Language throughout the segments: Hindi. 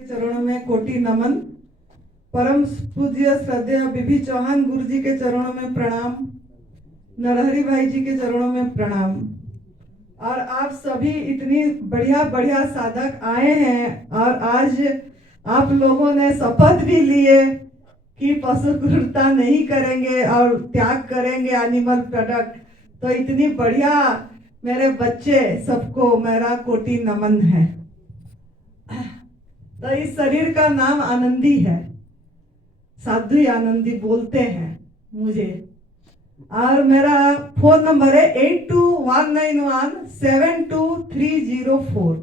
चरणों में कोटि नमन। परम पूज्य श्रद्धेय बीबी चौहान गुरु जी के चरणों में प्रणाम। नरहरि भाई जी के चरणों में प्रणाम। और आप सभी इतनी बढ़िया बढ़िया साधक आए हैं और आज आप लोगों ने शपथ भी लिए कि पशु क्रूरता नहीं करेंगे और त्याग करेंगे एनिमल प्रोडक्ट। तो इतनी बढ़िया मेरे बच्चे सबको मेरा कोटि नमन है। तो इस शरीर का नाम आनंदी है, साधु आनंदी बोलते हैं मुझे। और मेरा फोन नंबर है 8219172304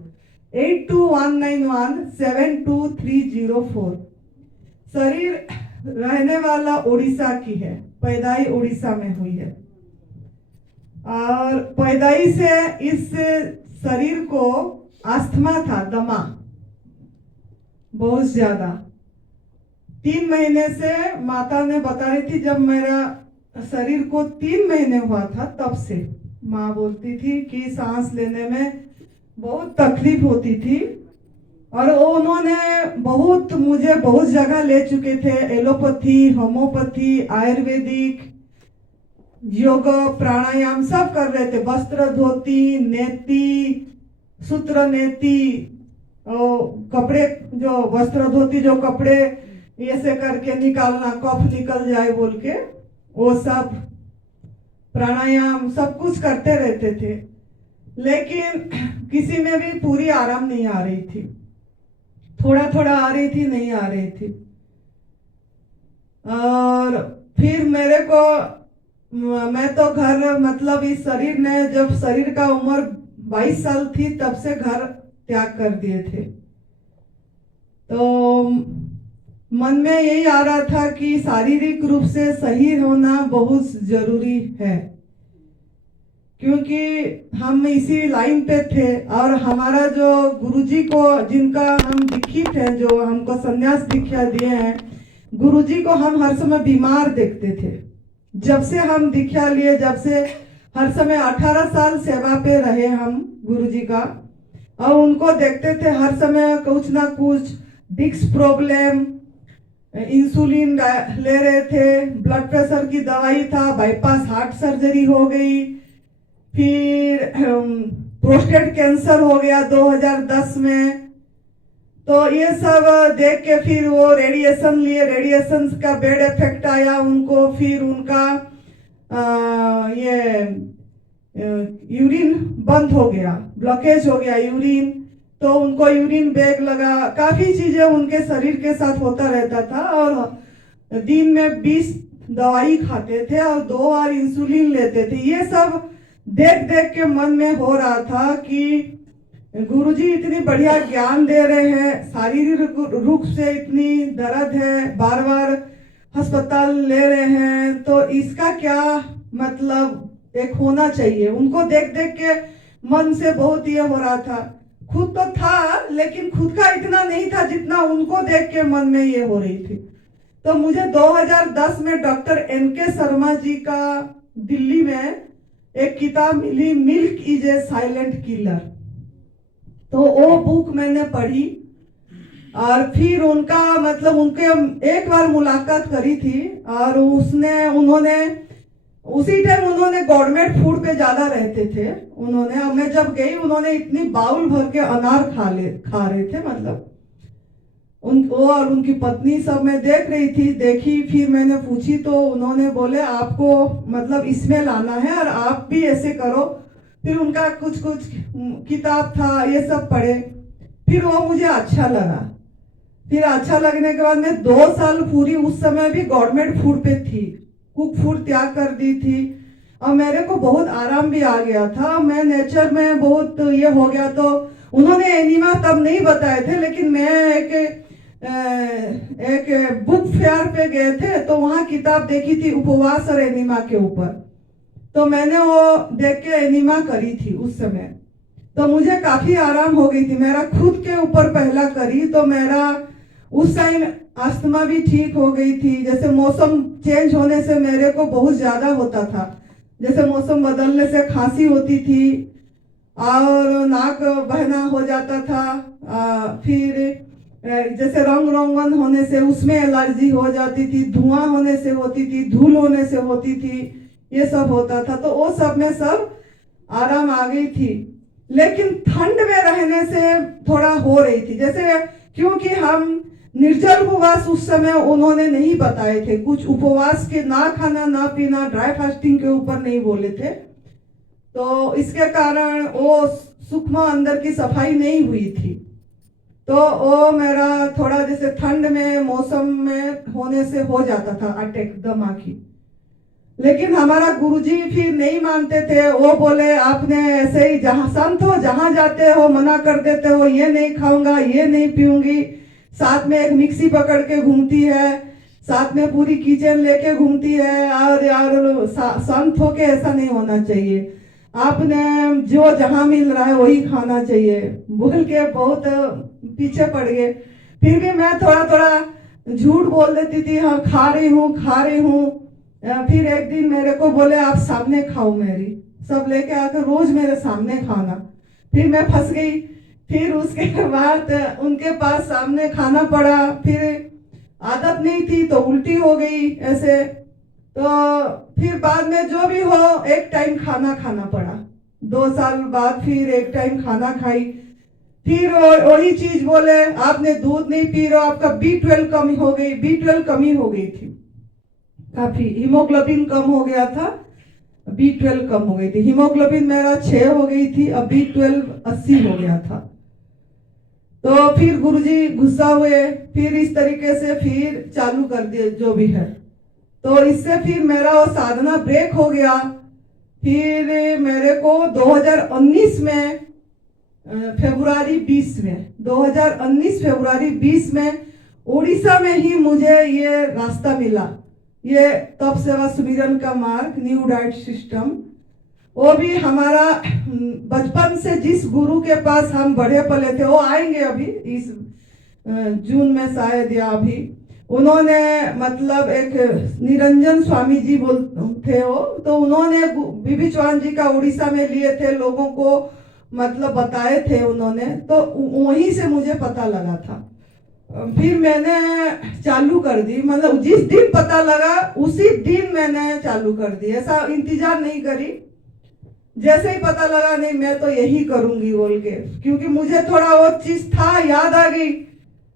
8219172304। शरीर रहने वाला उड़ीसा की है, पैदाई उड़ीसा में हुई है और पैदाई से इस शरीर को अस्थमा था, दमा बहुत ज्यादा। 3 महीने से माता ने बता रही थी, जब मेरा शरीर को 3 महीने हुआ था तब से माँ बोलती थी कि सांस लेने में बहुत तकलीफ होती थी। और उन्होंने मुझे बहुत जगह ले चुके थे, एलोपैथी, होम्योपैथी, आयुर्वेदिक, योग, प्राणायाम सब कर रहे थे। वस्त्र धोती, नेति, सूत्र नेति, कपड़े जो वस्त्र धोती जो कपड़े ऐसे करके निकालना, कफ निकल जाए बोल के, वो सब प्राणायाम सब कुछ करते रहते थे। लेकिन किसी में भी पूरी आराम नहीं आ रही थी, थोड़ा थोड़ा आ रही थी, नहीं आ रही थी। और फिर मेरे को, मैं तो घर, मतलब इस शरीर ने, जब शरीर का उम्र 22 साल थी तब से घर त्याग कर दिए थे। तो मन में यही आ रहा था कि शारीरिक रूप से सही होना बहुत जरूरी है, क्योंकि हम इसी लाइन पे थे। और हमारा जो गुरुजी को, जिनका हम दीक्षित हैं, जो हमको संन्यास दीक्षा दिए हैं, गुरुजी को हम हर समय बीमार देखते थे। जब से हम दीक्षा लिए, जब से हर समय 18 साल सेवा पे रहे हम गुरुजी का, और उनको देखते थे हर समय कुछ ना कुछ डिस्क प्रॉब्लम, इंसुलिन ले रहे थे, ब्लड प्रेशर की दवाई था, बाईपास हार्ट सर्जरी हो गई, फिर प्रोस्टेट कैंसर हो गया 2010 में। तो ये सब देख के फिर वो रेडिएशन लिए, रेडिएशन का बैड इफेक्ट आया उनको। फिर उनका यूरिन बंद हो गया, ब्लॉकेज हो गया यूरिन, तो उनको यूरिन बैग लगा, काफी चीजें उनके शरीर के साथ होता रहता था। और दिन में 20 दवाई खाते थे और 2 बार इंसुलिन लेते थे। ये सब देख देख के मन में हो रहा था कि गुरुजी इतनी बढ़िया ज्ञान दे रहे हैं, शारीरिक रूप से इतनी दर्द है, बार बार अस्पताल ले रहे हैं, तो इसका क्या मतलब एक होना चाहिए। उनको देख देख के मन से बहुत ये हो रहा था। खुद तो था, लेकिन खुद का इतना नहीं था जितना उनको देख के मन में ये हो रही थी। तो मुझे 2010 में डॉक्टर NK शर्मा जी का दिल्ली में एक किताब मिली, milk is a silent killer. तो वो बुक मैंने पढ़ी और फिर उनका, मतलब उनके एक बार मुलाकात करी थी। और उन्होंने उसी टाइम उन्होंने गवर्नमेंट फूड पे ज्यादा रहते थे। उन्होंने, मैं जब गई, उन्होंने इतनी बाउल भर के अनार खा रहे थे, मतलब उनको और उनकी पत्नी सब मैं देख रही थी, देखी। फिर मैंने पूछी तो उन्होंने बोले आपको मतलब इसमें लाना है और आप भी ऐसे करो। फिर उनका कुछ कुछ किताब था, ये सब पढ़े, फिर वो मुझे अच्छा लगा। फिर अच्छा लगने के बाद मैं 2 साल पूरी, उस समय भी गवर्नमेंट फूड पे थी, कुक फूड त्याग कर दी थी और मेरे को बहुत आराम भी आ गया था। मैं नेचर में बहुत ये हो गया। तो उन्होंने एनीमा तब नहीं बताए थे, लेकिन मैं एक बुक फेयर पे गए थे, तो वहां किताब देखी थी उपवास और एनीमा के ऊपर। तो मैंने वो देख के एनीमा करी थी उस समय, तो मुझे काफी आराम हो गई थी। मेरा खुद के ऊपर पहला करी तो मेरा उस टाइम अस्थमा भी ठीक हो गई थी। जैसे मौसम चेंज होने से मेरे को बहुत ज्यादा होता था, जैसे मौसम बदलने से खांसी होती थी और नाक बहना हो जाता था, फिर जैसे रंग रोगन होने से उसमें एलर्जी हो जाती थी, धुआं होने से होती थी, धूल होने से होती थी, ये सब होता था। तो वो सब में सब आराम आ गई थी। लेकिन ठंड में रहने से थोड़ा हो रही थी, जैसे क्योंकि हम निर्जल उपवास उस समय उन्होंने नहीं बताए थे, कुछ उपवास के ना खाना ना पीना ड्राई फास्टिंग के ऊपर नहीं बोले थे, तो इसके कारण वो सूक्ष्म अंदर की सफाई नहीं हुई थी। तो वो मेरा थोड़ा जैसे ठंड में मौसम में होने से हो जाता था अटैक दमा की। लेकिन हमारा गुरुजी फिर नहीं मानते थे, वो बोले आपने ऐसे ही जहाँ संत हो जहाँ जाते हो मना कर देते हो, ये नहीं खाऊंगा ये नहीं पीऊंगी, साथ में एक मिक्सी पकड़ के घूमती है, साथ में पूरी किचन लेके घूमती है, और यार संत हो के ऐसा नहीं होना चाहिए, आपने जो जहाँ मिल रहा है वही खाना चाहिए बोल के बहुत पीछे पड़ गए। फिर भी मैं थोड़ा थोड़ा झूठ बोल देती थी, हाँ खा रही हूँ। फिर एक दिन मेरे को बोले आप सामने खाओ, मेरी सब लेके आकर रोज मेरे सामने खाना। फिर मैं फंस गई, फिर उसके बाद उनके पास सामने खाना पड़ा, फिर आदत नहीं थी तो उल्टी हो गई ऐसे। तो फिर बाद में जो भी हो एक टाइम खाना पड़ा। 2 साल बाद फिर एक टाइम खाना खाई, फिर वही चीज बोले आपने दूध नहीं पी रहे हो, आपका B12 कमी हो गई। B12 कमी हो गई थी काफी, हीमोग्लोबिन कम हो गया था, B12 कम हो गई थी। हीमोग्लोबिन मेरा 6 हो गई थी, अब B12 80 हो गया था। तो फिर गुरुजी गुस्सा हुए, फिर इस तरीके से फिर चालू कर दिए जो भी है। तो इससे फिर मेरा वो साधना ब्रेक हो गया। फिर मेरे को 2019 में फरवरी 20 में 2019 फरवरी 20 में उड़ीसा में ही मुझे ये रास्ता मिला, ये तप सेवा सुमिरन का मार्ग, न्यू डाइट सिस्टम। वो भी हमारा बचपन से जिस गुरु के पास हम बढ़े पले थे, वो आएंगे अभी इस जून में शायद या अभी, उन्होंने मतलब एक निरंजन स्वामी जी बोल थे वो, तो उन्होंने बीबी चौहान जी का उड़ीसा में लिए थे, लोगों को मतलब बताए थे उन्होंने, तो वहीं से मुझे पता लगा था। फिर मैंने चालू कर दी, मतलब जिस दिन पता लगा उसी दिन मैंने चालू कर दी, ऐसा इंतजार नहीं करी, जैसे ही पता लगा नहीं मैं तो यही करूंगी बोल के, क्योंकि मुझे थोड़ा वो चीज था याद आ गई,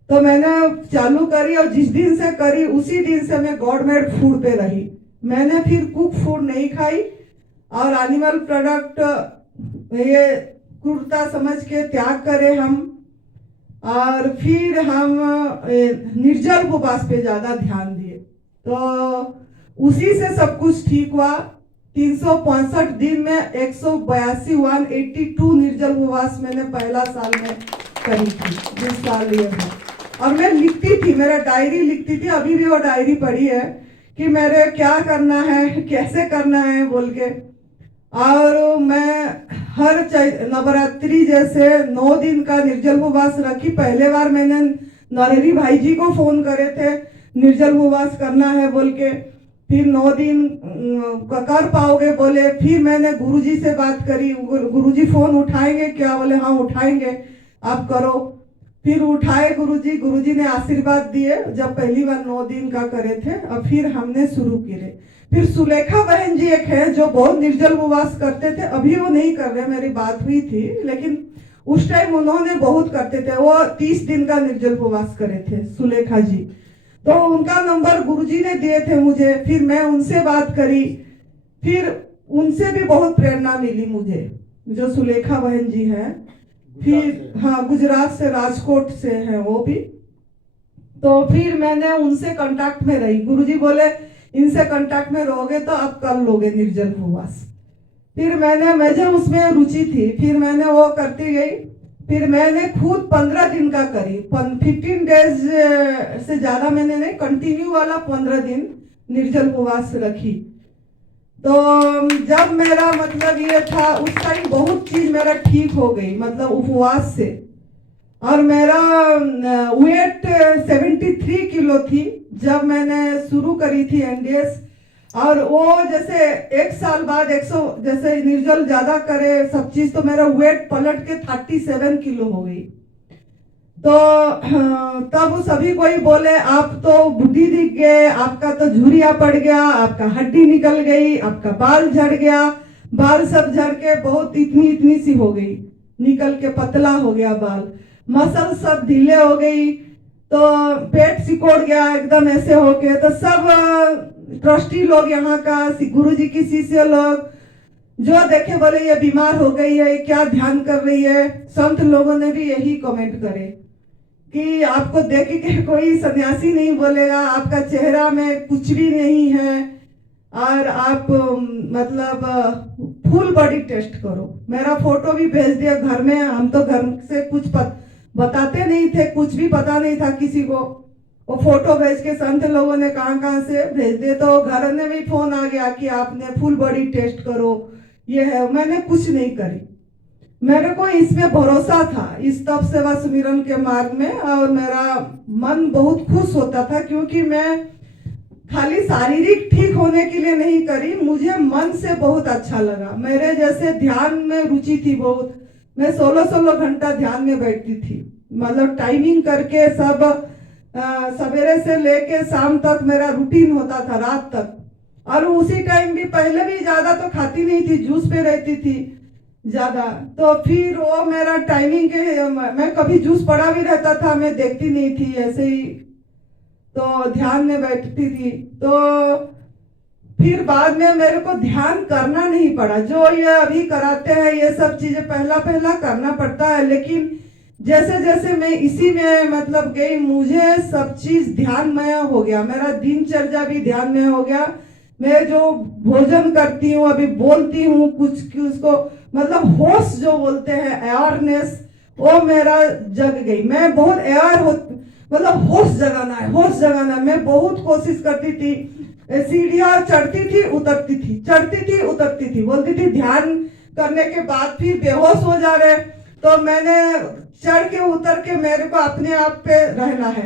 तो मैंने चालू करी। और जिस दिन से करी उसी दिन से मैं गॉड मेड फूड पे रही। मैंने फिर कुक फूड नहीं खाई और एनिमल प्रोडक्ट ये क्रूरता समझ के त्याग करे हम, और फिर हम निर्जल उपवास पे ज्यादा ध्यान दिए। तो उसी से सब कुछ ठीक हुआ। 365 दिन में 182 निर्जल उपवास मैंने पहला साल में करी थी, जिस साल ये है। और मैं लिखती थी, मेरा डायरी लिखती थी, अभी भी वो डायरी पड़ी है कि मेरे क्या करना है कैसे करना है बोल के। और मैं हर नवरात्रि जैसे 9 दिन का निर्जल उपवास रखी। पहले बार मैंने नरहरी भाई जी को फोन करे थे निर्जल उपवास करना है बोल के, फिर 9 दिन कर पाओगे बोले। फिर मैंने गुरुजी से बात करी, गुरुजी फोन उठाएंगे क्या, बोले हाँ उठाएंगे, आप करो। फिर उठाए गुरुजी, गुरुजी ने आशीर्वाद दिए जब पहली बार 9 दिन का करे थे, और फिर हमने शुरू किए। फिर सुलेखा बहन जी एक है जो बहुत निर्जल उपवास करते थे, अभी वो नहीं कर रहे, मेरी बात हुई थी, लेकिन उस टाइम उन्होंने बहुत करते थे, वो 30 दिन का निर्जल उपवास करे थे सुलेखा जी। तो उनका नंबर गुरुजी ने दिए थे मुझे, फिर मैं उनसे बात करी, फिर उनसे भी बहुत प्रेरणा मिली मुझे, जो सुलेखा बहन जी हैं। फिर हाँ, गुजरात से, राजकोट से है वो भी। तो फिर मैंने उनसे कांटेक्ट में रही, गुरुजी बोले इनसे कांटेक्ट में रहोगे तो आप कर लोगे निर्जल उपवास। फिर मुझे उसमें रुचि थी, फिर मैंने वो करती गई। फिर मैंने खुद 15 दिन का करी, 15 डेज से ज्यादा मैंने नहीं, कंटिन्यू वाला 15 दिन निर्जल उपवास रखी। तो जब मेरा मतलब ये था, उस टाइम बहुत चीज मेरा ठीक हो गई, मतलब उपवास से। और मेरा वेट 73 किलो थी जब मैंने शुरू करी थी एनडीएस। और वो जैसे 1 साल बाद 100 जैसे निर्जल ज्यादा करे सब चीज, तो मेरा वेट पलट के 37 किलो हो गई। तो तब सभी कोई बोले आप तो बुढ़ी दिख गए, आपका तो झुर्रिया पड़ गया, आपका हड्डी निकल गई, आपका बाल झड़ गया, बाल सब झड़ के बहुत इतनी इतनी सी हो गई, निकल के पतला हो गया बाल, मसल सब ढीले हो गई, तो पेट सिकोड़ गया एकदम ऐसे हो गए। तो सब ट्रस्टी लोग यहाँ का गुरु जी की शिष्य लोग जो देखे बोले ये बीमार हो गई है, क्या ध्यान कर रही है। संत लोगों ने भी यही कमेंट करे कि आपको देख के कोई सन्यासी नहीं बोलेगा, आपका चेहरा में कुछ भी नहीं है और आप मतलब फुल बॉडी टेस्ट करो। मेरा फोटो भी भेज दिया घर में, हम तो घर से कुछ बताते नहीं थे, कुछ भी पता नहीं था किसी को। वो फोटो भेज के संत लोगों ने कहाँ से भेज दिए, तो घर में भी फोन आ गया कि आपने फुल बॉडी टेस्ट करो, ये है। मैंने कुछ नहीं करी, मेरे को इसमें भरोसा था इस तप सेवा सुमिरन के मार्ग में, और मेरा मन बहुत खुश होता था क्योंकि मैं खाली शारीरिक ठीक होने के लिए नहीं करी, मुझे मन से बहुत अच्छा लगा। मेरे जैसे ध्यान में रुचि थी बहुत, मैं 16-16 घंटा ध्यान में बैठती थी, मतलब टाइमिंग करके सब सवेरे से लेके शाम तक मेरा रूटीन होता था, रात तक। और उसी टाइम भी पहले भी ज्यादा तो खाती नहीं थी, जूस पे रहती थी ज्यादा, तो फिर वो मेरा टाइमिंग के मैं कभी जूस पड़ा भी रहता था, मैं देखती नहीं थी, ऐसे ही तो ध्यान में बैठती थी। तो फिर बाद में मेरे को ध्यान करना नहीं पड़ा, जो ये अभी कराते हैं ये सब चीजें पहला पहला करना पड़ता है, लेकिन जैसे जैसे मैं इसी में मतलब गई, मुझे सब चीज ध्यानमय हो गया, मेरा दिनचर्या भी ध्यानमय हो गया। मैं जो भोजन करती हूँ, अभी बोलती हूँ कुछ, उसको मतलब होश जो बोलते हैं, अवेयरनेस, वो मेरा जग गई। मैं बहुत अवेयर हो, मतलब होश जगाना है, होश जगाना है। मैं बहुत कोशिश करती थी, सीढ़ियां चढ़ती थी उतरती थी, चढ़ती थी उतरती थी, बोलती थी ध्यान करने के बाद फिर बेहोश हो जा रहे। तो मैंने चढ़ के उतर के मेरे को अपने आप पे रहना है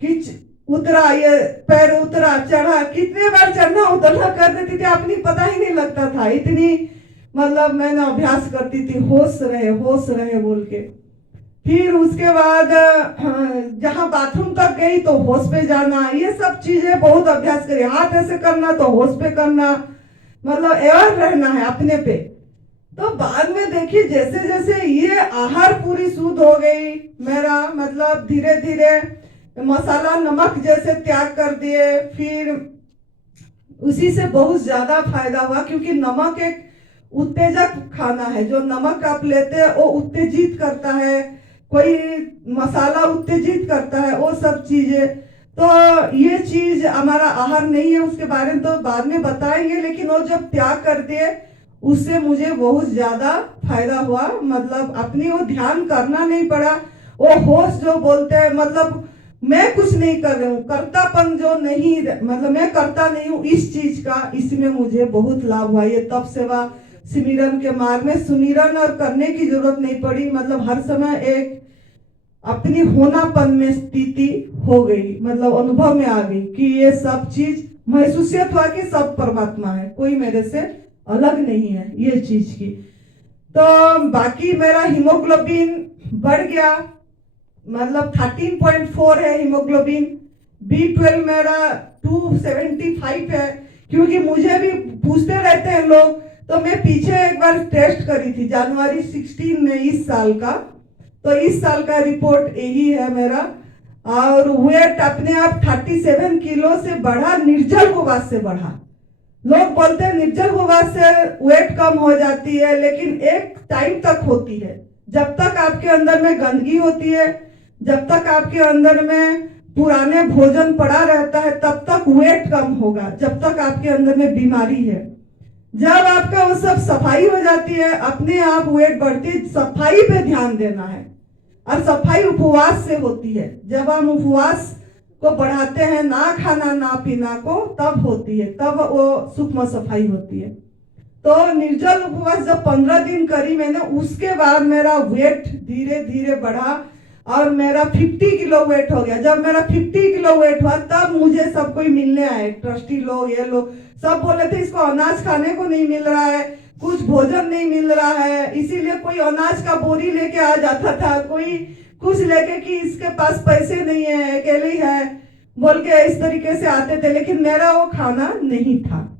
कि उतरा, ये पैर उतरा, चढ़ा, कितने बार चढ़ना उतरना कर देती थी, अपनी पता ही नहीं लगता था, इतनी मतलब मैंने अभ्यास करती थी, होश रहे बोल के। फिर उसके बाद जहां बाथरूम तक गई तो होश पे जाना, ये सब चीजें बहुत अभ्यास करी। हाथ ऐसे करना तो होश पे करना, मतलब अवेयर रहना है अपने पे। तो बाद में देखिए जैसे जैसे ये आहार पूरी शुद्ध हो गई, मेरा मतलब धीरे धीरे मसाला नमक जैसे त्याग कर दिए, फिर उसी से बहुत ज्यादा फायदा हुआ, क्योंकि नमक एक उत्तेजक खाना है, जो नमक आप लेते हैं वो उत्तेजित करता है, कोई मसाला उत्तेजित करता है, वो सब चीजें। तो ये चीज हमारा आहार नहीं है, उसके बारे में तो बाद में बताएंगे, लेकिन वो जब त्याग कर दिए उससे मुझे बहुत ज्यादा फायदा हुआ, मतलब अपनी वो ध्यान करना नहीं पड़ा। वो होश जो बोलते हैं, मतलब मैं कुछ नहीं कर रही हूँ, कर्तापन जो नहीं, मतलब मैं करता नहीं हूँ इस चीज का, इसमें मुझे बहुत लाभ हुआ। ये तप सेवा सुमिरन के मार्ग में सुमिरन और करने की जरूरत नहीं पड़ी, मतलब हर समय एक अपनी होनापन में स्थिति हो गई, मतलब अनुभव में आ गई कि ये सब चीज महसूसियत हुआ कि सब परमात्मा है, कोई मेरे से अलग नहीं है ये चीज की। तो बाकी मेरा हीमोग्लोबिन बढ़ गया, मतलब 13.4 है हीमोग्लोबिन, B12 मेरा 275 है, क्योंकि मुझे भी पूछते रहते हैं लोग। तो मैं पीछे एक बार टेस्ट करी थी जनवरी 16 में इस साल का, तो इस साल का रिपोर्ट यही है मेरा। और वेट अपने आप 37 किलो से बढ़ा, निर्जल उपवास से बढ़ा। लोग बोलते हैं निर्जल उपवास से वेट कम हो जाती है, लेकिन एक टाइम तक होती है, जब तक आपके अंदर में गंदगी होती है, जब तक आपके अंदर में पुराने भोजन पड़ा रहता है, तब तक वेट कम होगा, जब तक आपके अंदर में बीमारी है। जब आपका वो सब सफाई हो जाती है, अपने आप वेट बढ़ती है। सफाई पे ध्यान देना है, और सफाई उपवास से होती है। जब हम उपवास को बढ़ाते हैं, ना खाना ना पीना को, तब होती है, तब वो सूक्ष्म सफाई होती है। तो निर्जल उपवास जब 15 दिन करी मैंने, उसके बाद मेरा वेट धीरे धीरे बढ़ा और मेरा 50 किलो वेट हो गया। जब मेरा 50 किलो वेट हुआ, तब मुझे सब कोई मिलने आए, ट्रस्टी लोग, ये लोग सब बोले थे इसको अनाज खाने को नहीं मिल रहा है, कुछ भोजन नहीं मिल रहा है, इसीलिए कोई अनाज का बोरी लेके आ जाता था, कोई खुश लेके कि इसके पास पैसे नहीं है, अकेली है बोल के इस तरीके से आते थे, लेकिन मेरा वो खाना नहीं था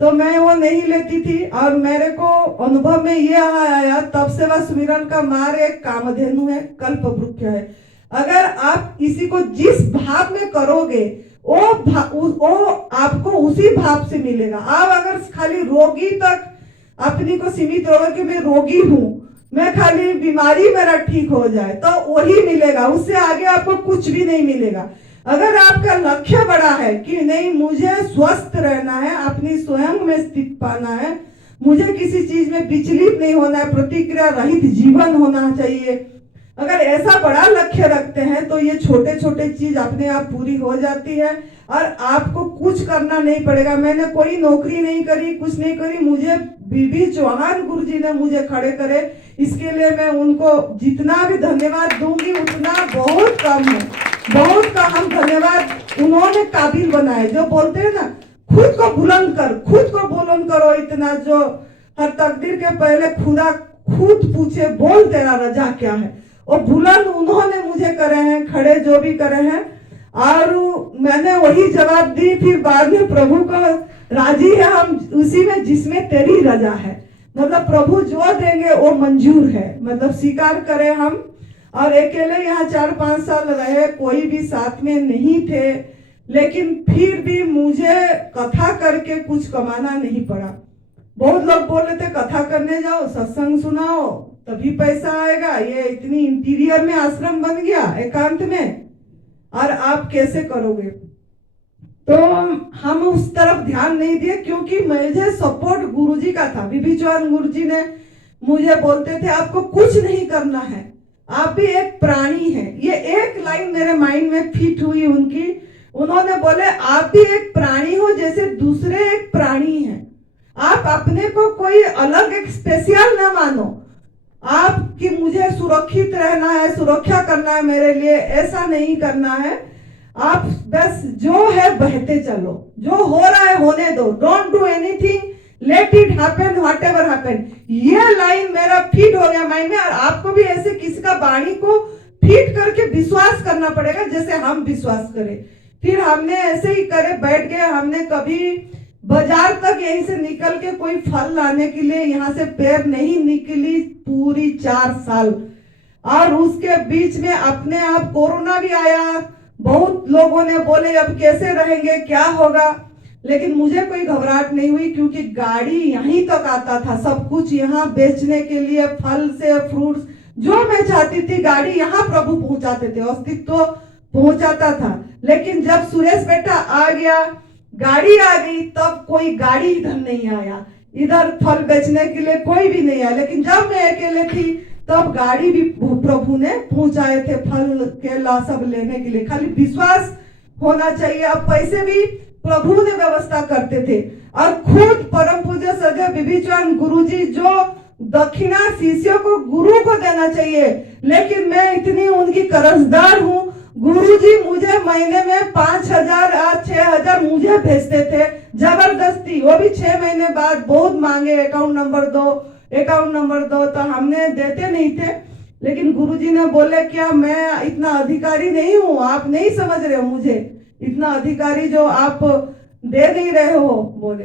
तो मैं वो नहीं लेती थी। और मेरे को अनुभव में ये आया, तब से वह सुमिरन का मार्ग एक कामधेनु है, कल्प वृक्ष है। अगर आप किसी को जिस भाव में करोगे वो आपको उसी भाव से मिलेगा। आप अगर खाली रोगी तक अपनी को सीमित होगा कि मैं रोगी हूँ, मैं खाली बीमारी मेरा ठीक हो जाए, तो वही मिलेगा, उससे आगे आपको कुछ भी नहीं मिलेगा। अगर आपका लक्ष्य बड़ा है कि नहीं मुझे स्वस्थ रहना है, अपनी स्वयं में स्थित पाना है, मुझे किसी चीज में विचलित नहीं होना है, प्रतिक्रिया रहित जीवन होना चाहिए, अगर ऐसा बड़ा लक्ष्य रखते हैं तो ये छोटे छोटे चीज अपने आप पूरी हो जाती है और आपको कुछ करना नहीं पड़ेगा। मैंने कोई नौकरी नहीं करी, कुछ नहीं करी, मुझे बीबी चौहान गुरुजी ने मुझे खड़े करे, इसके लिए मैं उनको जितना भी धन्यवाद दूंगी उतना बहुत कम है, बहुत कम। हम धन्यवाद उन्होंने काबिल बनाए, जो बोलते हैं ना खुद को बुलंद कर, खुद को बुलंद करो इतना, जो हर तकदीर के पहले खुदा खुद पूछे बोल तेरा रजा क्या है, और बुलंद उन्होंने मुझे करे हैं, खड़े जो भी करे हैं, और मैंने वही जवाब दी। फिर बाद में प्रभु को राजी है हम उसी में जिसमें तेरी रजा है, मतलब प्रभु जो देंगे वो मंजूर है, मतलब स्वीकार करें हम। और अकेले यहाँ 4-5 साल रहे, कोई भी साथ में नहीं थे, लेकिन फिर भी मुझे कथा करके कुछ कमाना नहीं पड़ा। बहुत लोग बोल रहे थे कथा करने जाओ, सत्संग सुनाओ तभी पैसा आएगा, ये इतनी इंटीरियर में आश्रम बन गया एकांत में, और आप कैसे करोगे। तो हम उस तरफ ध्यान नहीं दिए, क्योंकि मुझे सपोर्ट गुरुजी का था। बीबी चौहान गुरुजी ने मुझे बोलते थे आपको कुछ नहीं करना है, आप भी एक प्राणी हैं। ये एक लाइन मेरे माइंड में फिट हुई उनकी। उन्होंने बोले आप भी एक प्राणी हो जैसे दूसरे एक प्राणी हैं, आप अपने को कोई अलग एक स्पेशल ना मानो, आप कि मुझे सुरक्षित रहना है, सुरक्षा करना है मेरे लिए, ऐसा नहीं करना है। आप बस जो है बहते चलो, जो हो रहा है होने दो, don't do anything, let it happen whatever happen. ये लाइन मेरा फिट हो गया माइंड में। और आपको भी ऐसे किसी का वाणी को फिट करके विश्वास करना पड़ेगा जैसे हम विश्वास करें। फिर हमने ऐसे ही करे, बैठ गए। हमने कभी बाजार तक यहीं से निकल के कोई फल लाने के लिए यहाँ से पैर नहीं निकली पूरी 4 साल। और उसके बीच में अपने आप कोरोना भी आया, बहुत लोगों ने बोले अब कैसे रहेंगे, क्या होगा, लेकिन मुझे कोई घबराहट नहीं हुई, क्योंकि गाड़ी यहीं तक आता था, सब कुछ यहाँ बेचने के लिए, फल से फ्रूट्स जो मैं चाहती थी गाड़ी यहाँ प्रभु पहुंचाते थे, अस्तित्व पहुंचाता था। लेकिन जब सुरेश बेटा आ गया, गाड़ी आ गई, तब कोई गाड़ी इधर नहीं आया, इधर फल बेचने के लिए कोई भी नहीं आया। लेकिन जब मैं अकेले थी तब गाड़ी भी प्रभु ने पहुंचाए थे, फल केला सब लेने के लिए। खाली विश्वास होना चाहिए। अब पैसे भी प्रभु ने व्यवस्था करते थे। और खुद परम पूज्य सदैव बीबी चौहान गुरुजी, जो दक्षिणा शिष्यों को गुरु को देना चाहिए, लेकिन मैं इतनी उनकी कर्जदार हूँ। गुरुजी मुझे महीने में 5,000 या 6,000 मुझे भेजते थे जबरदस्ती, वो भी 6 महीने बाद। बहुत मांगे अकाउंट नंबर दो, अकाउंट नंबर दो, तो हमने देते नहीं थे। लेकिन गुरुजी ने बोले क्या मैं इतना अधिकारी नहीं हूँ, आप नहीं समझ रहे हो मुझे, इतना अधिकारी जो आप दे नहीं रहे हो, बोले।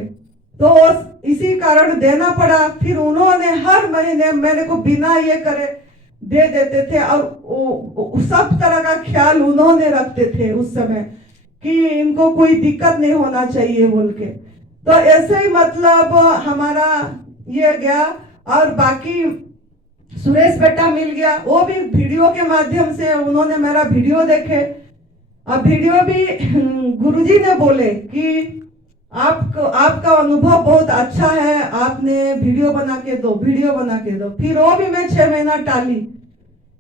तो इसी कारण देना पड़ा। फिर उन्होंने हर महीने मेरे को बिना ये करे दे देते थे, और सब तरह का ख्याल उन्होंने रखते थे उस समय कि इनको कोई दिक्कत नहीं होना चाहिए बोल के। तो ऐसे ही मतलब हमारा ये गया। और बाकी सुरेश बेटा मिल गया, वो भी वीडियो के माध्यम से उन्होंने मेरा वीडियो देखे। अब वीडियो भी गुरुजी ने बोले कि आपका अनुभव बहुत अच्छा है, आपने वीडियो बना के दो, वीडियो बना के दो। फिर वो भी मैं 6 महीना टाली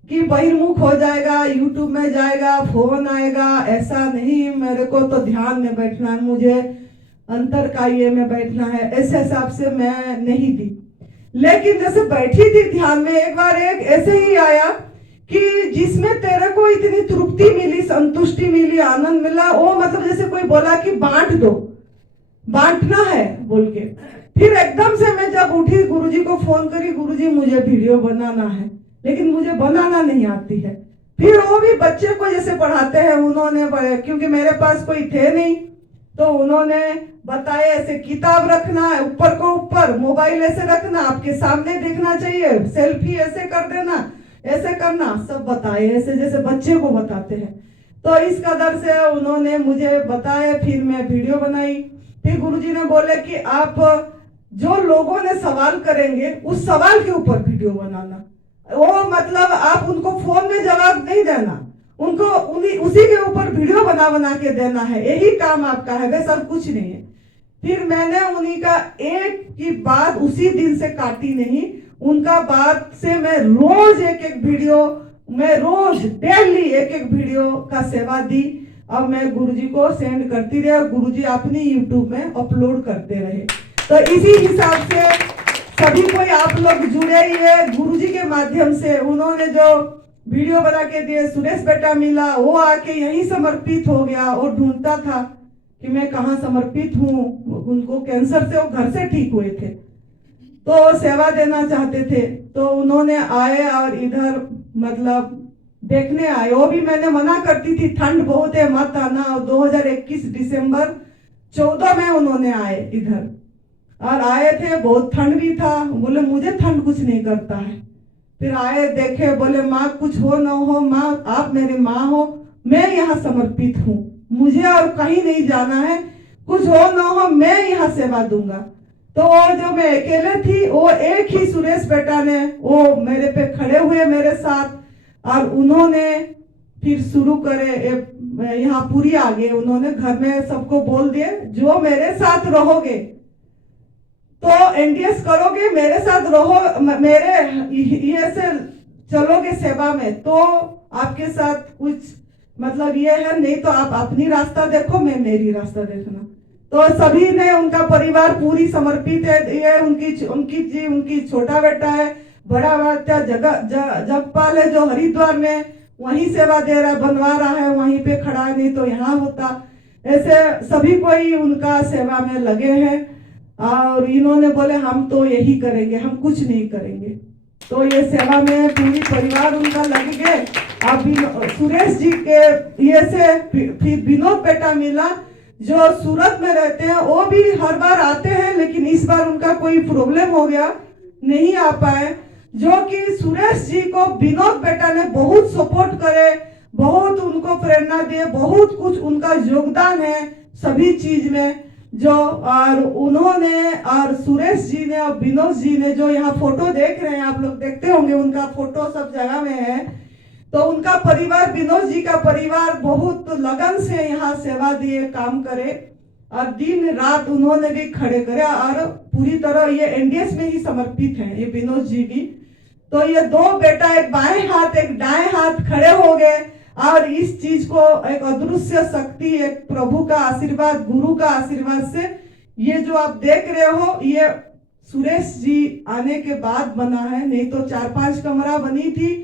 कि बहिर्मुख हो जाएगा, यूट्यूब में जाएगा, फोन आएगा, ऐसा नहीं, मेरे को तो ध्यान में बैठना है, मुझे अंतर काये में बैठना है, ऐसे हिसाब से मैं नहीं दी। लेकिन जैसे बैठी थी ध्यान में, एक बार एक ऐसे ही आया कि जिसमें तेरे को इतनी तृप्ति मिली, संतुष्टि मिली, आनंद मिला, वो मतलब जैसे कोई बोला कि बांट दो, बांटना है बोल के। फिर एकदम से मैं जब उठी, गुरुजी को फोन करी, गुरुजी मुझे वीडियो बनाना है, लेकिन मुझे बनाना नहीं आती है, फिर वो भी बच्चे को जैसे पढ़ाते हैं उन्होंने क्योंकि मेरे पास कोई थे नहीं, तो उन्होंने बताया ऐसे किताब रखना है ऊपर को ऊपर, मोबाइल ऐसे रखना, आपके सामने देखना चाहिए, सेल्फी ऐसे कर देना, ऐसे करना, सब बताए ऐसे जैसे बच्चे को बताते हैं। तो इस कदर से उन्होंने मुझे बताया, फिर मैं वीडियो बनाई। फिर गुरुजी ने बोले कि आप जो लोगों ने सवाल करेंगे उस सवाल के ऊपर वीडियो बनाना, वो मतलब आप उनको फोन में जवाब नहीं देना, उनको उसी के ऊपर वीडियो बना बना के देना है, यही काम आपका है, वैसा कुछ नहीं है। फिर मैंने उन्हीं का एक की बात उसी दिन से काटी नहीं, उनका बात से मैं रोज एक एक वीडियो, मैं रोज डेली एक एक वीडियो का सेवा दी। अब मैं गुरुजी को सेंड करती रही, गुरुजी अपनी यूट्यूब में अपलोड करते रहे। तो इसी हिसाब से सभी कोई आप लोग जुड़े ही है गुरुजी के माध्यम से। उन्होंने जो वीडियो बना के दिए, सुरेश बेटा मिला, वो आके यहीं समर्पित हो गया और ढूंढता था कि मैं कहाँ समर्पित हूँ। उनको कैंसर से वो घर से ठीक हुए थे, तो सेवा देना चाहते थे, तो उन्होंने आए और इधर मतलब देखने आए। वो भी मैंने मना करती थी, ठंड बहुत है मत आना। और 2021 दिसंबर 14 में उन्होंने आए इधर, और आए थे, बहुत ठंड भी था। बोले मुझे ठंड कुछ नहीं करता है। फिर आए, देखे, बोले माँ कुछ हो न हो, माँ आप मेरी माँ हो, मैं यहाँ समर्पित हूँ, मुझे और कहीं नहीं जाना है, कुछ हो न हो मैं यहाँ सेवा दूंगा। तो वो जो मैं अकेले थी, वो एक ही सुरेश बेटा ने वो मेरे पे खड़े हुए मेरे साथ, और उन्होंने फिर शुरू करे, यहाँ पूरी आ गए। उन्होंने घर में सबको बोल दिए जो मेरे साथ रहोगे तो एनडीएस करोगे, मेरे साथ रहो, मेरे ये से चलोगे सेवा में, तो आपके साथ कुछ मतलब ये है, नहीं तो आप अपनी रास्ता देखो, मैं मेरी रास्ता देखना। तो सभी ने, उनका परिवार पूरी समर्पित है। ये उनकी छोटा बेटा है, बड़ा बेटा जगपाल है जो हरिद्वार में वहीं सेवा दे रहा है, बनवा रहा है, वहीं पे खड़ा है, नहीं तो यहाँ होता। ऐसे सभी कोई उनका सेवा में लगे हैं, और इन्होंने बोले हम तो यही करेंगे, हम कुछ नहीं करेंगे। तो ये सेवा में पूरी परिवार उनका लग गए। अब सुरेश जी के ये से फिर विनोद बेटा मिला जो सूरत में रहते हैं, वो भी हर बार आते हैं, लेकिन इस बार उनका कोई प्रॉब्लम हो गया, नहीं आ पाए। जो कि सुरेश जी को विनोद बेटा ने बहुत सपोर्ट करे, बहुत उनको प्रेरणा दिए, बहुत कुछ उनका योगदान है सभी चीज में जो। और उन्होंने, और सुरेश जी ने और विनोद जी ने, जो यहाँ फोटो देख रहे हैं, आप लोग देखते होंगे, उनका फोटो सब जगह में है। तो उनका परिवार, विनोद जी का परिवार बहुत लगन से यहाँ सेवा दिए, काम करे, और दिन रात उन्होंने भी खड़े करे, और पूरी तरह ये एनडीएस में ही समर्पित है ये विनोद जी भी। तो ये दो बेटा, एक बाएं हाथ एक दाएं हाथ खड़े हो गए, और इस चीज को एक अदृश्य शक्ति, एक प्रभु का आशीर्वाद, गुरु का आशीर्वाद से ये जो आप देख रहे हो, ये सुरेश जी आने के बाद बना है, नहीं तो 4-5 कमरा बनी थी।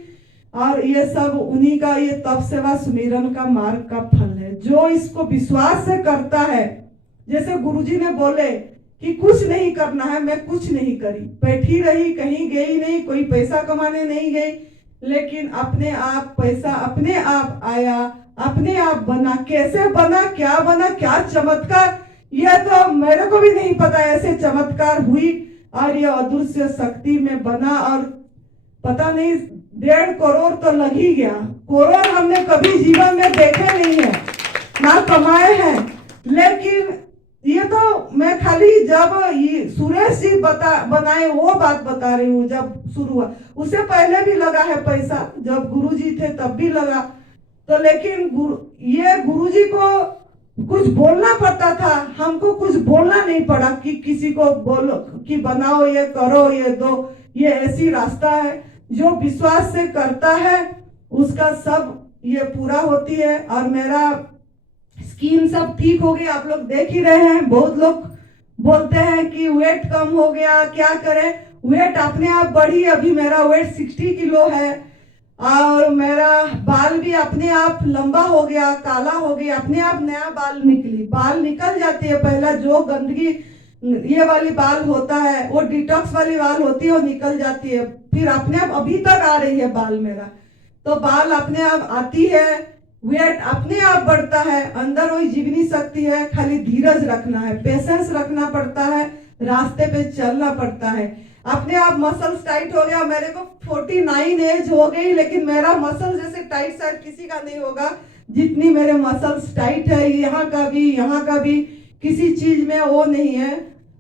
और ये सब उन्हीं का, ये तप सेवा सुमिरन का मार्ग का फल है। जो इसको विश्वास से करता है, जैसे गुरुजी ने बोले कि कुछ नहीं करना है, मैं कुछ नहीं करी, बैठी रही, कहीं गई नहीं, कोई पैसा कमाने नहीं गई, लेकिन अपने आप पैसा अपने आप आया, अपने आप बना। कैसे बना, क्या चमत्कार, यह तो मेरे को भी नहीं पता, ऐसे चमत्कार हुई, और ये अदृश्य शक्ति में बना। और पता नहीं 1.5 करोड़ तो लग ही गया। करोड़ हमने कभी जीवन में देखे नहीं है, ना कमाए हैं, लेकिन ये तो मैं खाली जब ये सुरेश जी बनाए वो बात बता रही हूँ। जब शुरू हुआ, उससे पहले भी लगा है पैसा, जब गुरुजी थे तब भी लगा। तो लेकिन ये गुरुजी को कुछ बोलना पड़ता था, हमको कुछ बोलना नहीं पड़ा कि किसी को बोलो कि बनाओ, ये करो, ये दो। ये ऐसी रास्ता है, जो विश्वास से करता है उसका सब ये पूरा होती है। और मेरा स्किन सब ठीक हो गई, आप लोग देख ही रहे हैं। बहुत लोग बोलते हैं कि वेट कम हो गया, क्या करें, वेट अपने आप बढ़ी। अभी मेरा वेट 60 किलो है, और मेरा बाल भी अपने आप लंबा हो गया, काला हो गया, अपने आप नया बाल निकल जाती है। पहला जो गंदगी ये वाली बाल होता है, वो डिटॉक्स वाली बाल होती है, वो निकल जाती है, फिर अपने आप अभी तक आ रही है बाल मेरा। तो बाल अपने आप आती है, वेट अपने आप बढ़ता है, अंदर वही जीवनी शक्ति है। खाली धीरज रखना है, पेशेंस रखना पड़ता है, रास्ते पे चलना पड़ता है। अपने आप मसल्स टाइट हो गया। मेरे को 49 एज हो गई, लेकिन मेरा मसल जैसे टाइट शायद किसी का नहीं होगा जितनी मेरे मसल्स टाइट है। यहाँ का भी किसी चीज में वो नहीं है।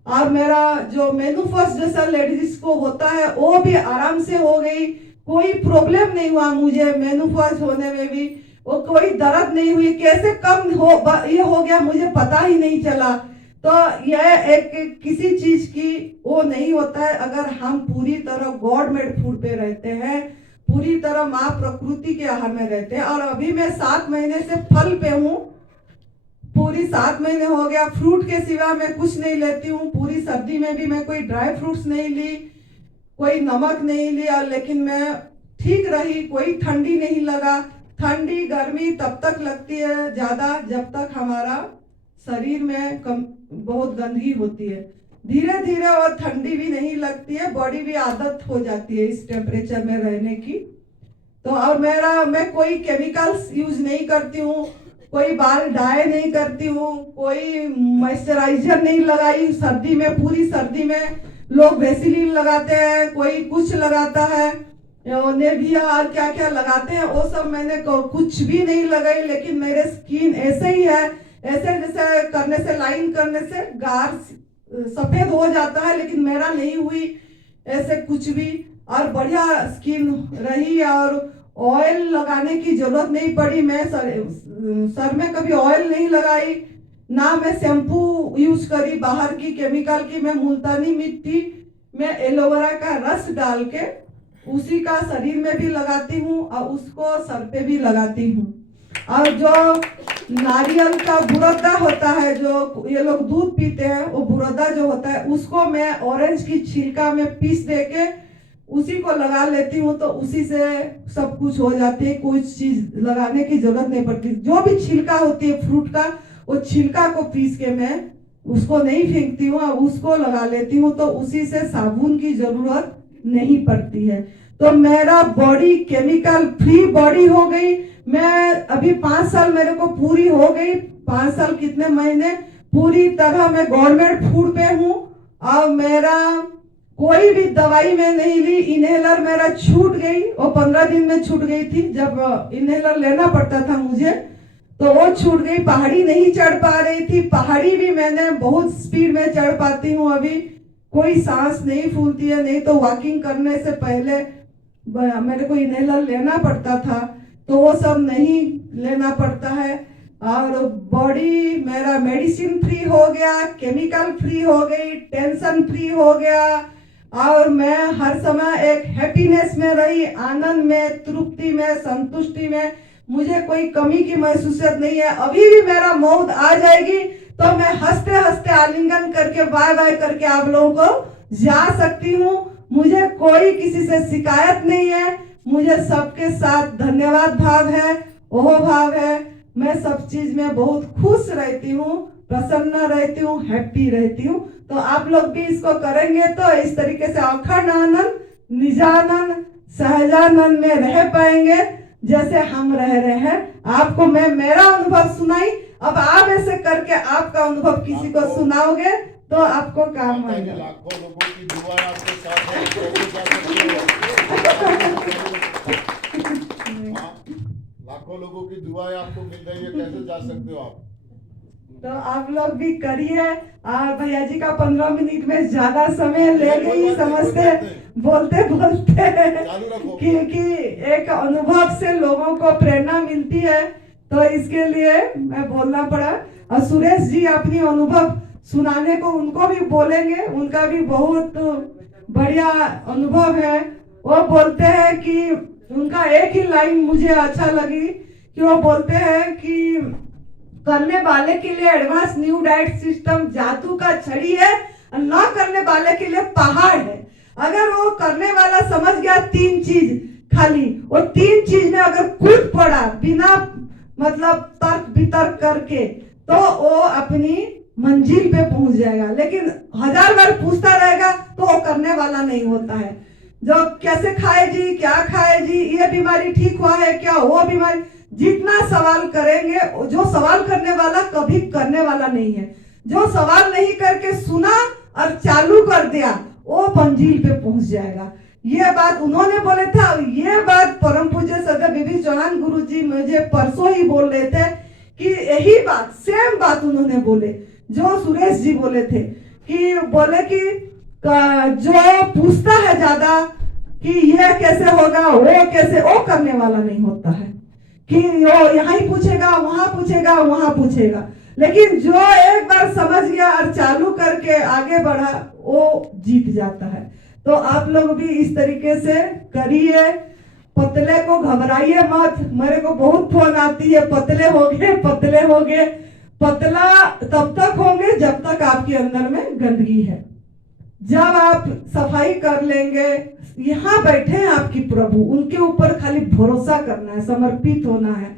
और मेरा जो मेनोपॉज जैसा लेडीज को होता है वो भी आराम से हो गई। कोई प्रॉब्लम नहीं हुआ मुझे मेनोपॉज होने में भी, वो कोई दर्द नहीं हुई। कैसे कम ये हो गया मुझे पता ही नहीं चला। तो यह एक किसी चीज की वो नहीं होता है अगर हम पूरी तरह गॉड मेड फूड पे रहते हैं, पूरी तरह माँ प्रकृति के आहार में रहते हैं। और अभी मैं 7 महीने से फल पे हूँ, पूरी 7 महीने हो गया। फ्रूट के सिवा मैं कुछ नहीं लेती हूँ। पूरी सर्दी में भी मैं कोई ड्राई फ्रूट्स नहीं ली, कोई नमक नहीं लिया, लेकिन मैं ठीक रही। कोई ठंडी नहीं लगा। ठंडी गर्मी तब तक लगती है ज्यादा जब तक हमारा शरीर में बहुत गंदगी होती है। धीरे धीरे और ठंडी भी नहीं लगती है, बॉडी भी आदत हो जाती है इस टेम्परेचर में रहने की। तो और मैं कोई केमिकल्स यूज नहीं करती हूँ, कोई बाल डाई नहीं करती हूँ, कोई मॉइस्चराइजर नहीं लगाई। सर्दी में, पूरी सर्दी में लोग वैसलीन लगाते हैं, कोई कुछ लगाता है, नेविया और क्या क्या लगाते हैं, वो सब मैंने कुछ भी नहीं लगाई। लेकिन मेरे स्किन ऐसे ही है, ऐसे जैसे करने से, लाइन करने से गार सफेद हो जाता है, लेकिन मेरा नहीं हुई ऐसे कुछ भी। और बढ़िया स्किन रही और ऑयल लगाने की जरूरत नहीं पड़ी। मैं सर में कभी ऑयल नहीं लगाई, ना मैं शैम्पू यूज करी बाहर की केमिकल की। मैं मुल्तानी मिट्टी में एलोवेरा का रस डाल के उसी का शरीर में भी लगाती हूँ और उसको सर पे भी लगाती हूँ। और जो नारियल का बुरदा होता है, जो ये लोग दूध पीते हैं, वो बुरदा जो होता है उसको मैं ऑरेंज की छिलका में पीस देके उसी को लगा लेती हूँ। तो उसी से सब कुछ हो जाती है, कोई चीज लगाने की जरूरत नहीं पड़ती। जो भी छिलका होती है फ्रूट का, वो छिलका को पीस के मैं उसको नहीं फेंकती हूँ और उसको लगा लेती हूँ। तो उसी से साबुन की जरूरत नहीं पड़ती है। तो मेरा बॉडी केमिकल फ्री बॉडी हो गई। मैं अभी 5 साल मेरे को पूरी हो गई। 5 साल कितने महीने पूरी तरह मैं गवर्नमेंट फूड पे हूँ। और मेरा कोई भी दवाई मैं नहीं ली। इनहेलर मेरा छूट गई, वो 15 दिन में छूट गई थी जब इनहेलर लेना पड़ता था मुझे, तो वो छूट गई। पहाड़ी नहीं चढ़ पा रही थी, पहाड़ी भी मैंने बहुत स्पीड में चढ़ पाती हूँ अभी। कोई सांस नहीं फूलती है, नहीं तो वॉकिंग करने से पहले मेरे को इनहेलर लेना पड़ता था, तो वो सब नहीं लेना पड़ता है। और बॉडी मेरा मेडिसिन फ्री हो गया, केमिकल फ्री हो गई, टेंशन फ्री हो गया। और मैं हर समय एक हैप्पीनेस में रही, आनंद में, तृप्ति में, संतुष्टि में। मुझे कोई कमी की महसूसियत नहीं है। अभी भी मेरा मौत आ जाएगी तो मैं हंसते हंसते आलिंगन करके बाय बाय करके आप लोगों को जा सकती हूँ। मुझे कोई किसी से शिकायत नहीं है। मुझे सबके साथ धन्यवाद भाव है, ओह भाव है। मैं सब चीज में बहुत खुश रहती हूँ, प्रसन्न रहती हूँ, हैप्पी रहती हूँ। तो आप लोग भी इसको करेंगे तो इस तरीके से अखंड आनंद, निजानंद, सहजानंद में रह पाएंगे जैसे हम रह रहे हैं। आपको मैं मेरा अनुभव सुनाई, अब आप ऐसे करके आपका अनुभव किसी को सुनाओगे तो आपको काम आएगा। लाखों लोगों की दुआ आपके साथ है, लाखों लोगों की दुआएं आपको मिल रही है, कैसे जा सकते हो आप? तो आप लोग भी करिए। और भैया जी का 15 मिनट में ज्यादा समय ले गई समझते बोलते बोलते, क्योंकि एक अनुभव से लोगों को प्रेरणा मिलती है, तो इसके लिए मैं बोलना पड़ा। और सुरेश जी अपनी अनुभव सुनाने को उनको भी बोलेंगे, उनका भी बहुत बढ़िया अनुभव है। वो बोलते हैं कि उनका एक ही लाइन मुझे अच्छा लगी कि वो बोलते हैं कि करने वाले के लिए एडवांस न्यू डाइट सिस्टम जादू का छड़ी है, और न करने वाले के लिए पहाड़ है। अगर वो करने वाला समझ गया 3 चीज, खाली वो 3 चीज में अगर कूद पड़ा बिना मतलब तर्क वितर्क करके, तो वो अपनी मंजिल पे पहुंच जाएगा। लेकिन 1000 बार पूछता रहेगा तो वो करने वाला नहीं होता है। जो कैसे खाए जी, क्या खाए जी, ये बीमारी ठीक हुआ है क्या, वो बीमारी, जितना सवाल करेंगे, जो सवाल करने वाला कभी करने वाला नहीं है। जो सवाल नहीं करके सुना और चालू कर दिया, वो मंजिल पे पहुंच जाएगा। ये बात उन्होंने बोले था, और ये बात परम पूज्य सदा बीबी चौहान गुरु जी मुझे परसों ही बोल रहे थे कि यही बात, सेम बात उन्होंने बोले जो सुरेश जी बोले थे, कि बोले कि जो पूछता है ज्यादा कि ये कैसे होगा, वो कैसे, वो करने वाला नहीं होता है, कि वो यहाँ ही पूछेगा, वहां पूछेगा, वहां पूछेगा। लेकिन जो एक बार समझ गया और चालू करके आगे बढ़ा, वो जीत जाता है। तो आप लोग भी इस तरीके से करिए, पतले को घबराइए मत। मेरे को बहुत फोन आती है, पतले हो गए, पतले हो गए। पतला तब तक होंगे जब तक आपके अंदर में गंदगी है। जब आप सफाई कर लेंगे, यहाँ बैठे हैं आपकी प्रभु, उनके ऊपर खाली भरोसा करना है, समर्पित होना है।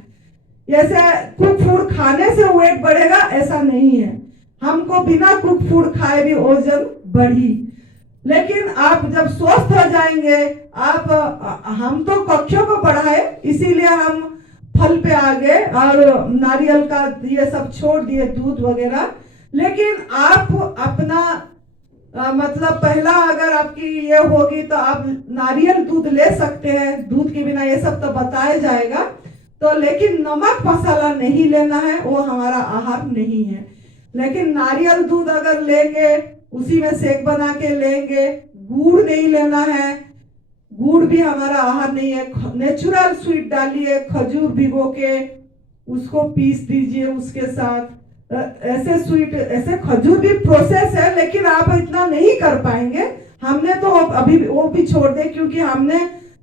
जैसे कुक फूड खाने से वेट बढ़ेगा ऐसा नहीं है, हमको बिना कुक फूड खाए भी वजन बढ़ी। लेकिन आप जब स्वस्थ हो जाएंगे, हम तो कक्षों को बढ़ाए, इसीलिए हम फल पे आ गए और नारियल का ये सब छोड़ दिए, दूध वगैरह। लेकिन आप अपना मतलब पहला अगर आपकी ये होगी तो आप नारियल दूध ले सकते हैं, दूध के बिना ये सब तो बताया जाएगा। तो लेकिन नमक मसाला नहीं लेना है, वो हमारा आहार नहीं है। लेकिन नारियल दूध अगर लेंगे, उसी में शेक बना के लेंगे। गुड़ नहीं लेना है, गुड़ भी हमारा आहार नहीं है। नेचुरल स्वीट डालिए, खजूर भिगो के उसको पीस दीजिए उसके साथ। ऐसे स्वीट, ऐसे खजूर भी प्रोसेस है, लेकिन आप इतना नहीं कर पाएंगे। हमने तो अभी वो भी छोड़ दे, क्योंकि हमने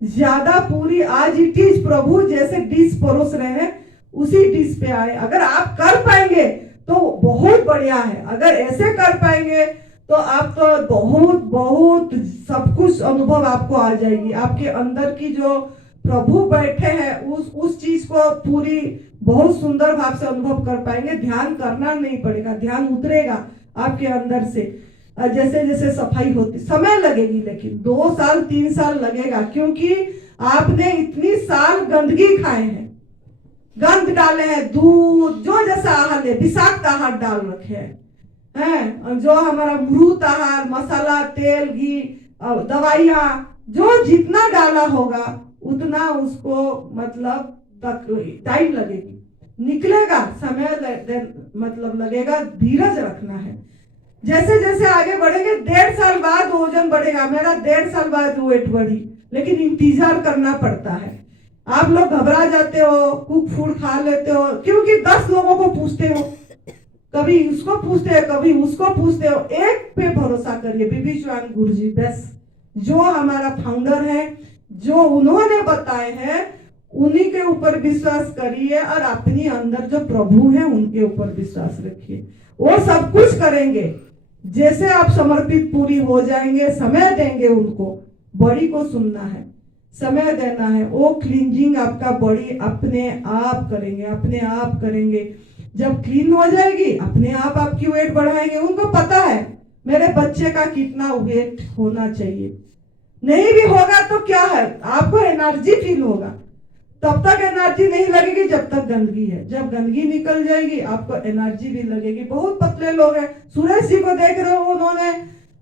ज्यादा पूरी आज इट इज प्रभु जैसे डिश परोस रहे हैं, उसी डिश पे आए। अगर आप कर पाएंगे तो बहुत बढ़िया है, अगर ऐसे कर पाएंगे तो आप तो बहुत बहुत सब कुछ अनुभव आपको आ जाएगी। आपके अंदर की जो प्रभु बैठे हैं उस चीज को पूरी बहुत सुंदर भाव से अनुभव कर पाएंगे। ध्यान करना नहीं पड़ेगा, ध्यान उतरेगा आपके अंदर से। जैसे जैसे सफाई होती, समय लगेगी, लेकिन 2 साल 3 साल लगेगा, क्योंकि आपने इतनी साल गंदगी खाए हैं, गंद डाले हैं, दूध जो जैसा आहार ले, विषाक्त आहार डाल रखे हैं, जो हमारा मृत आहार, मसाला, तेल, घी, दवाइयाँ, जो जितना डाला होगा उतना उसको मतलब तक टाइम लगेगी, निकलेगा, समय मतलब लगेगा। धीरज रखना है। जैसे जैसे आगे बढ़ेंगे, 1.5 साल बाद वजन बढ़ेगा। मेरा 1.5 साल बाद वेट बढ़ी, लेकिन इंतजार करना पड़ता है। आप लोग घबरा जाते हो, कुक फूड खा लेते हो, क्योंकि 10 लोगों को पूछते हो, कभी उसको पूछते हो, कभी उसको पूछते हो। एक पे भरोसा करिए, बीबी चौहान गुरु जी बस, जो हमारा फाउंडर है, जो उन्होंने बताए हैं, उन्हीं के ऊपर विश्वास करिए और अपनी अंदर जो प्रभु है उनके ऊपर विश्वास रखिए। वो सब कुछ करेंगे। जैसे आप समर्पित पूरी हो जाएंगे, समय देंगे उनको, बॉडी को सुनना है, समय देना है, वो क्लींजिंग आपका बॉडी अपने आप करेंगे, अपने आप करेंगे। जब क्लीन हो जाएगी, अपने आप आपकी वेट बढ़ाएंगे। उनको पता है मेरे बच्चे का कितना वेट होना चाहिए। नहीं भी होगा तो क्या है, आपको एनर्जी फील होगा। तब तक एनर्जी नहीं लगेगी जब तक गंदगी है। जब गंदगी निकल जाएगी आपको एनर्जी भी लगेगी। बहुत पतले लोग हैं, सुरेश जी को देख रहे हो, उन्होंने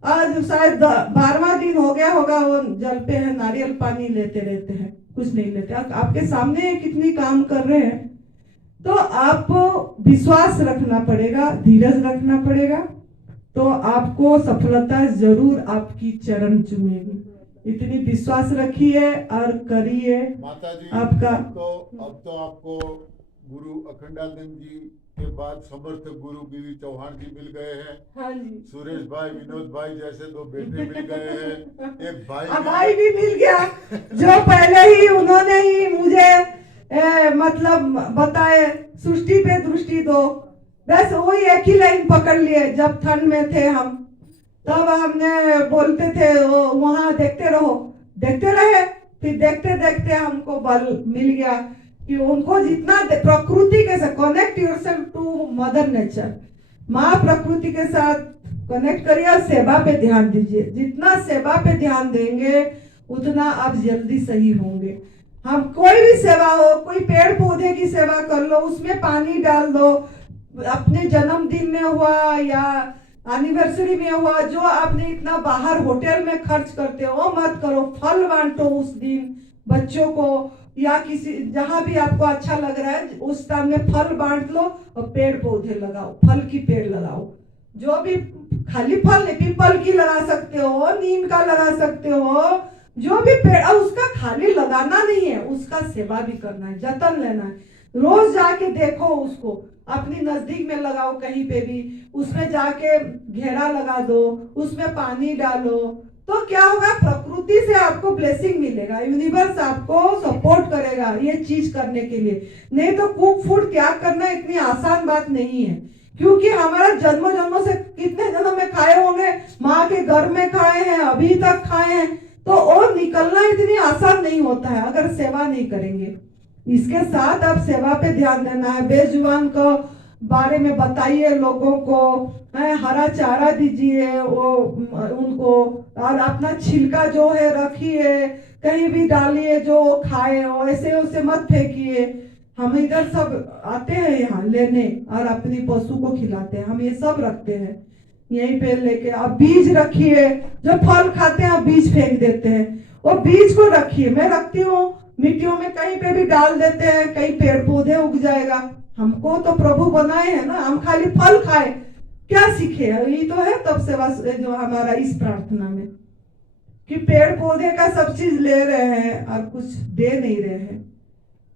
आज शायद 12वां दिन हो गया होगा, वो जल पे है, नारियल पानी लेते रहते हैं, कुछ नहीं लेते। आपके सामने कितनी काम कर रहे हैं। तो आपको विश्वास रखना पड़ेगा, धीरज रखना पड़ेगा, तो आपको सफलता जरूर आपकी चरण चूमेगी। इतनी विश्वास रखिए और करिए। माता जी आपका अब तो आपको गुरु अखंडानंद जी के बाद समर्थ गुरु बीवी चौहान जी मिल गए हैं। हाँ जी, सुरेश भाई, विनोद भाई जैसे 2 बेटे मिल गए हैं। एक भाई भी मिल गया, जो पहले ही उन्होंने ही मुझे मतलब बताए, सृष्टि पे दृष्टि दो, बस वही एक ही लाइन पकड़ लिए। जब ठंड में थे हम, तब हमने बोलते थे वहां देखते रहो, देखते रहे। फिर देखते देखते हमको बल मिल गया कि उनको जितना प्रकृति के साथ connect yourself to mother nature, माँ प्रकृति के साथ कनेक्ट करिए और सेवा पे ध्यान दीजिए। जितना सेवा पे ध्यान देंगे उतना आप जल्दी सही होंगे। हम कोई भी सेवा हो, कोई पेड़ पौधे की सेवा कर लो, उसमें पानी डाल दो, अपने जन्मदिन में हुआ या एनिवर्सरी में हुआ, जो आपने इतना बाहर होटल में खर्च करते हो वो मत करो, फल बांटो उस दिन बच्चों को, या किसी जहां भी आपको अच्छा लग रहा है उस टाइम में फल बांट लो और पेड़ पौधे लगाओ, फल की पेड़ लगाओ। जो भी खाली फल नहीं, पीपल की लगा सकते हो, नीम का लगा सकते हो, जो भी पेड़, और उसका खाली लगाना नहीं है, उसका सेवा भी करना है, जतन लेना है। रोज जाके देखो उसको, अपनी नजदीक में लगाओ कहीं पे भी, उसमें जाके घेरा लगा दो, उसमें पानी डालो, तो क्या होगा, प्रकृति से आपको ब्लेसिंग मिलेगा, यूनिवर्स आपको सपोर्ट करेगा ये चीज करने के लिए। नहीं तो कुक फूड त्याग करना इतनी आसान बात नहीं है, क्योंकि हमारा जन्मों जन्मों से कितने जन्म में खाए होंगे, माँ के घर में खाए हैं, अभी तक खाए हैं, तो और निकलना इतनी आसान नहीं होता है अगर सेवा नहीं करेंगे। इसके साथ आप सेवा पे ध्यान देना है, बेजुबान को बारे में बताइए लोगों को, हरा चारा दीजिए वो उनको, और अपना छिलका जो है रखिए, कहीं भी डालिए जो खाए, और ऐसे उसे मत फेंकिए। हम इधर सब आते हैं यहाँ लेने और अपनी पशु को खिलाते हैं, हम ये सब रखते हैं यहीं पे लेके। आप बीज रखिए, जो फल खाते हैं आप बीज फेंक देते हैं, और बीज को रखिए, मैं रखती हूँ मिट्टियों में, कहीं पे भी डाल देते हैं, कहीं पेड़ पौधे उग जाएगा। हमको तो प्रभु बनाए हैं ना, हम खाली फल खाए, क्या सीखे, यही तो है तब सेवा जो हमारा इस प्रार्थना में, कि पेड़ पौधे का सब चीज ले रहे हैं और कुछ दे नहीं रहे हैं।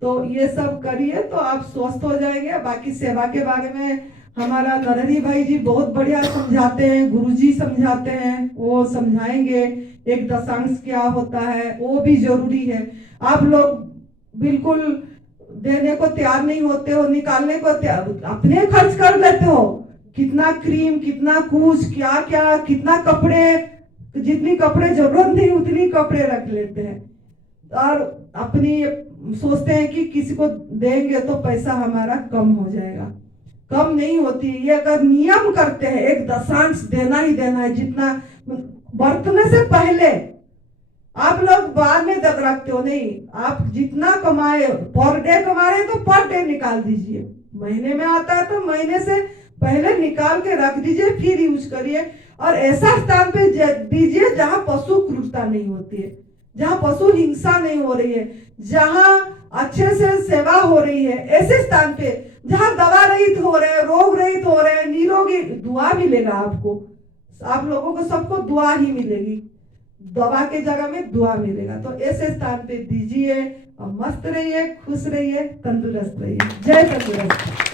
तो ये सब करिए तो आप स्वस्थ हो जाएंगे। बाकी सेवा के बारे में हमारा नरहरी भाई जी बहुत बढ़िया समझाते हैं, गुरुजी समझाते हैं, वो समझाएंगे एक दशांश क्या होता है, वो भी जरूरी है। आप लोग बिल्कुल देने को तैयार नहीं होते हो, निकालने को तैयार, अपने खर्च कर लेते हो, कितना क्रीम, कितना कुछ, क्या क्या, कितना कपड़े, जितनी कपड़े जरूरत नहीं उतनी कपड़े रख लेते हैं, और अपनी सोचते हैं कि किसी को देंगे तो पैसा हमारा कम हो जाएगा। कम नहीं होती ये, अगर नियम करते हैं एक दशांश देना ही देना है, जितना बरतने से पहले। आप लोग बाद में तक रखते हो, नहीं, आप जितना कमाए, पर डे कमा रहे हैं तो पर डे निकाल दीजिए, महीने में आता है तो महीने से पहले निकाल के रख दीजिए, फिर यूज करिए। और ऐसा स्थान पे दीजिए जहां पशु क्रूरता नहीं होती है, जहां पशु हिंसा नहीं हो रही है, जहां अच्छे से सेवा हो रही है, ऐसे स्थान पे जहां दवा रहित हो रहे हैं, रोग रहित हो रहे हैं, निरोगी, दुआ मिलेगा आपको, आप लोगों को सबको दुआ ही मिलेगी, दवा के जगह में दुआ मिलेगा। तो ऐसे स्थान पे दीजिए और मस्त रहिए, खुश रहिए, तंदुरुस्त रहिए। जय तंदुरुस्त।